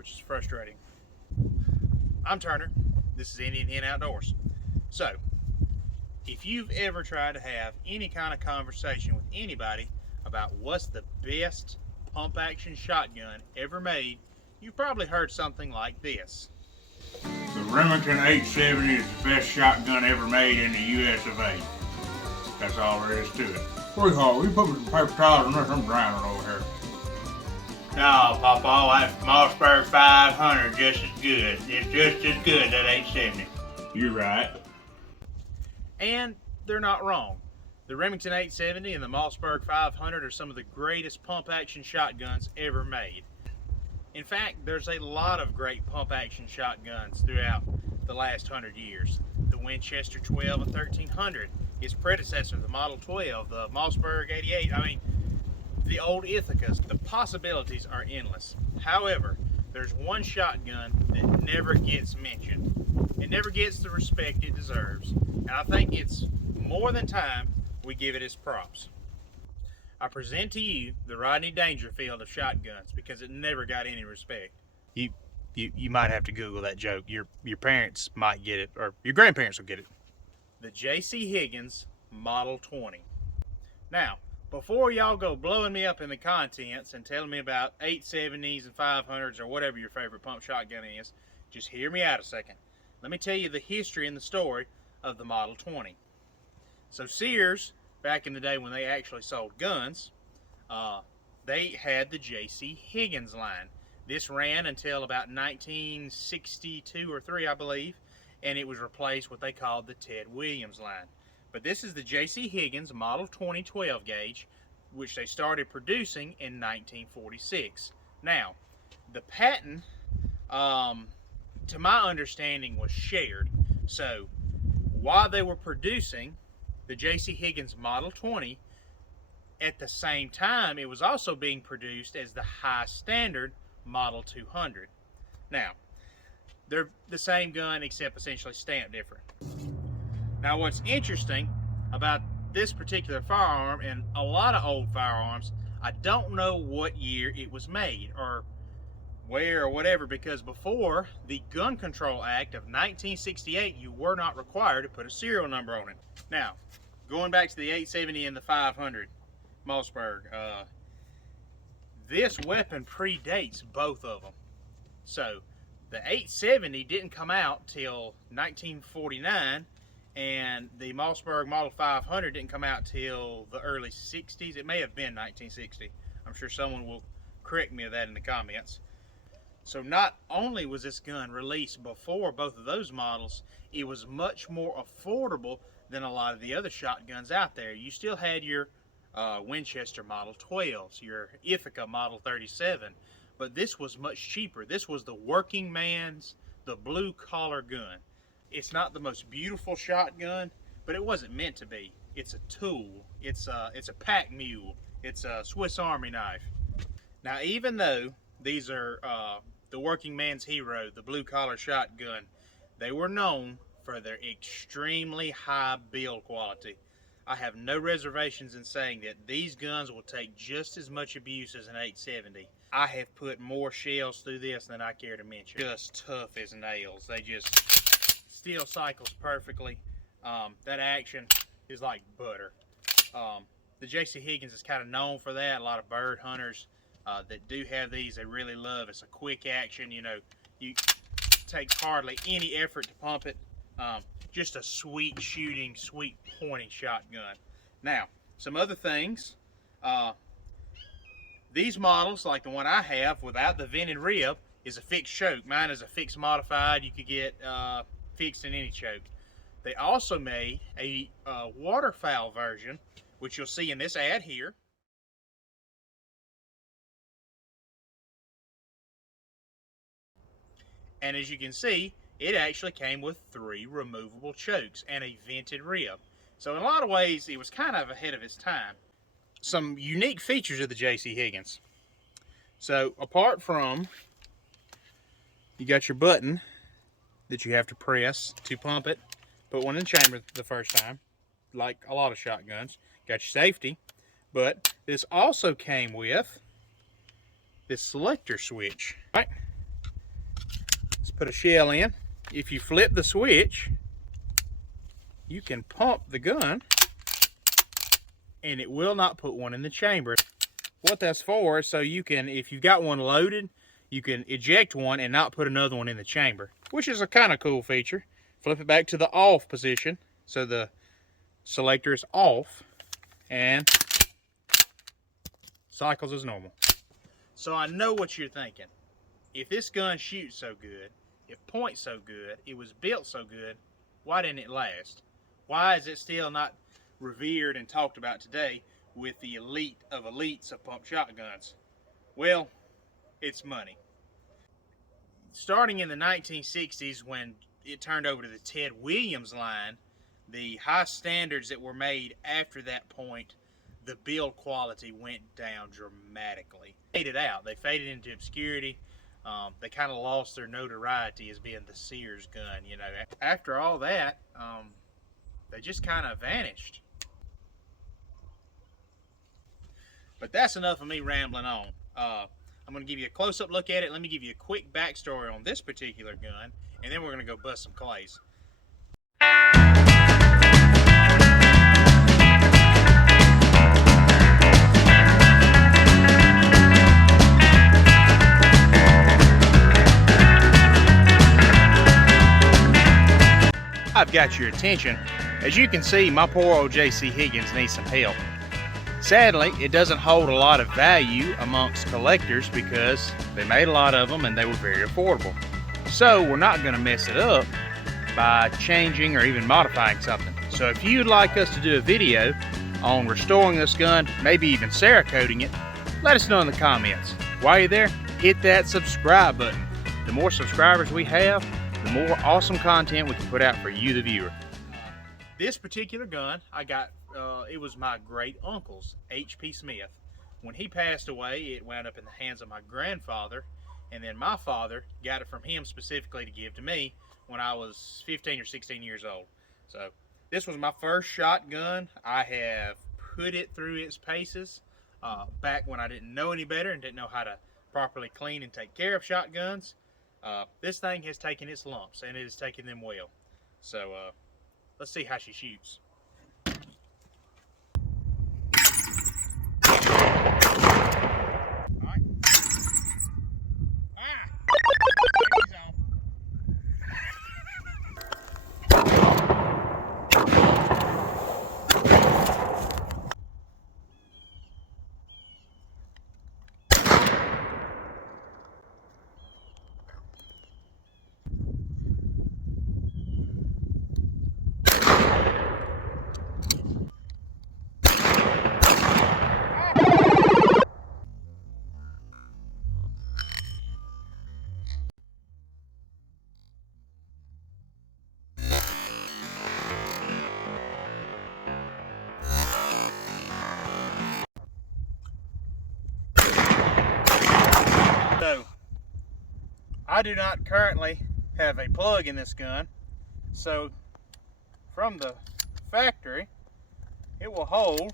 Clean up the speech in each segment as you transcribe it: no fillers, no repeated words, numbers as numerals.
which is frustrating. I'm Turner. This is Indian Hen Outdoors. So, if you've ever tried to have any kind of conversation with anybody about what's the best pump action shotgun ever made, you've probably heard something like this. The Remington 870 is the best shotgun ever made in the US of A. That's all there is to it. Sweetheart, we put some paper towels on this, I'm drowning over here. No, Papa, that Mossberg 500 just as good. It's just as good, that 870. You're right. And they're not wrong. The Remington 870 and the Mossberg 500 are some of the greatest pump action shotguns ever made. In fact, there's a lot of great pump action shotguns throughout the last 100 years. The Winchester 12 and 1300, its predecessor, the Model 12, the Mossberg 88, the old Ithacas. The possibilities are endless. However, there's one shotgun that never gets mentioned. It never gets the respect it deserves. And I think it's more than time we give it its props. I present to you the Rodney Dangerfield of shotguns because it never got any respect. You might have to Google that joke. Your parents might get it, or your grandparents will get it. The J.C. Higgins Model 20. Now, before y'all go blowing me up in the contents and telling me about 870s and 500s or whatever your favorite pump shotgun is, just hear me out a second. Let me tell you the history and the story of the Model 20. So Sears, back in the day when they actually sold guns, they had the J.C. Higgins line. This ran until about 1962 or 3, I believe, and it was replaced what they called the Ted Williams line. But this is the J.C. Higgins Model 20 12 gauge, which they started producing in 1946. Now, the patent, to my understanding, was shared. So, while they were producing the J.C. Higgins Model 20, at the same time, it was also being produced as the high standard Model 200. Now, they're the same gun except essentially stamped different. Now, what's interesting about this particular firearm and a lot of old firearms, I don't know what year it was made or where or whatever, because before the Gun Control Act of 1968, you were not required to put a serial number on it. Now, going back to the 870 and the 500 Mossberg, this weapon predates both of them. So, the 870 didn't come out till 1949, and the Mossberg Model 500 didn't come out till the early 60s. It may have been 1960. I'm sure someone will correct me of that in the comments. So not only was this gun released before both of those models, it was much more affordable than a lot of the other shotguns out there. You still had your Winchester Model 12s, your Ithaca Model 37, but this was much cheaper. This was the working man's, the blue collar gun. It's not the most beautiful shotgun, but it wasn't meant to be. It's a tool. It's a pack mule. It's a Swiss Army knife. Now, even though these are the working man's hero, the blue collar shotgun, they were known for their extremely high build quality. I have no reservations in saying that these guns will take just as much abuse as an 870. I have put more shells through this than I care to mention. Just tough as nails. They just steel cycles perfectly. That action is like butter. The J.C. Higgins is kind of known for that. A lot of bird hunters that do have these, they really love. It's a quick action. You know, it takes hardly any effort to pump it. Just a sweet shooting, sweet pointing shotgun. Now, some other things. These models, like the one I have without the vented rib, is a fixed choke. Mine is a fixed modified. You could get fixed in any choke. They also made a waterfowl version, which you'll see in this ad here. And as you can see, it actually came with 3 removable chokes and a vented rib. So in a lot of ways, it was kind of ahead of its time. Some unique features of the J.C. Higgins. So apart from, you got your button that you have to press to pump it. Put one in the chamber the first time, like a lot of shotguns. Got your safety. But this also came with this selector switch. Right? put a shell in. If you flip the switch, you can pump the gun and it will not put one in the chamber. What that's for is so you can, if you've got one loaded, you can eject one and not put another one in the chamber, which is a kind of cool feature. Flip it back to the off position so the selector is off and cycles as normal. So I know what you're thinking. If this gun shoots so good, it points so good, it was built so good, why didn't it last? Why is it still not revered and talked about today with the elite of elites of pump shotguns? Well, it's money. Starting in the 1960s, when it turned over to the Ted Williams line, the high standards that were made after that point, the build quality went down dramatically. They faded out. They faded into obscurity. They kind of lost their notoriety as being the Sears gun, you know. After all that, they just kind of vanished. But that's enough of me rambling on. I'm going to give you a close-up look at it. Let me give you a quick backstory on this particular gun, and then we're going to go bust some clays. I've got your attention. As you can see, my poor old JC Higgins needs some help. Sadly, it doesn't hold a lot of value amongst collectors because they made a lot of them and they were very affordable. So we're not going to mess it up by changing or even modifying something. So if you'd like us to do a video on restoring this gun, maybe even Cerakoting it, let us know in the comments. While you're there, hit that subscribe button. The more subscribers we have, the more awesome content we can put out for you, the viewer. This particular gun, I got, it was my great uncle's, H.P. Smith. When he passed away, it wound up in the hands of my grandfather, and then my father got it from him specifically to give to me when I was 15 or 16 years old. So this was my first shotgun. I have put it through its paces back when I didn't know any better and didn't know how to properly clean and take care of shotguns. This thing has taken its lumps, and it has taken them well. So let's see how she shoots. All right. She's on. So, I do not currently have a plug in this gun, so from the factory, it will hold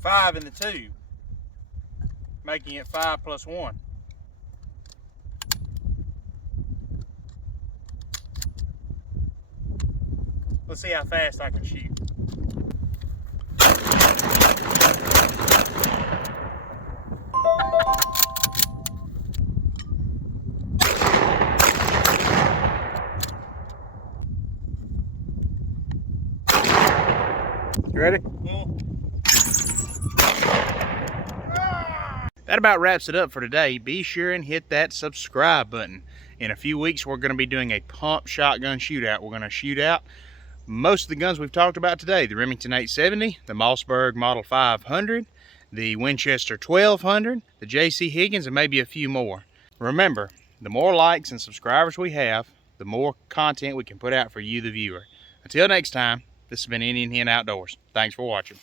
5 in the tube, making it 5 plus 1. Let's see how fast I can shoot. You ready? Yeah. That about wraps it up for today. Be sure and hit that subscribe button. In a few weeks, we're going to be doing a pump shotgun shootout. We're going to shoot out most of the guns we've talked about today. The Remington 870, the Mossberg Model 500, the Winchester 1200, the JC Higgins, and maybe a few more. Remember, the more likes and subscribers we have, the more content we can put out for you, the viewer. Until next time, this has been Indian Hen Outdoors. Thanks for watching.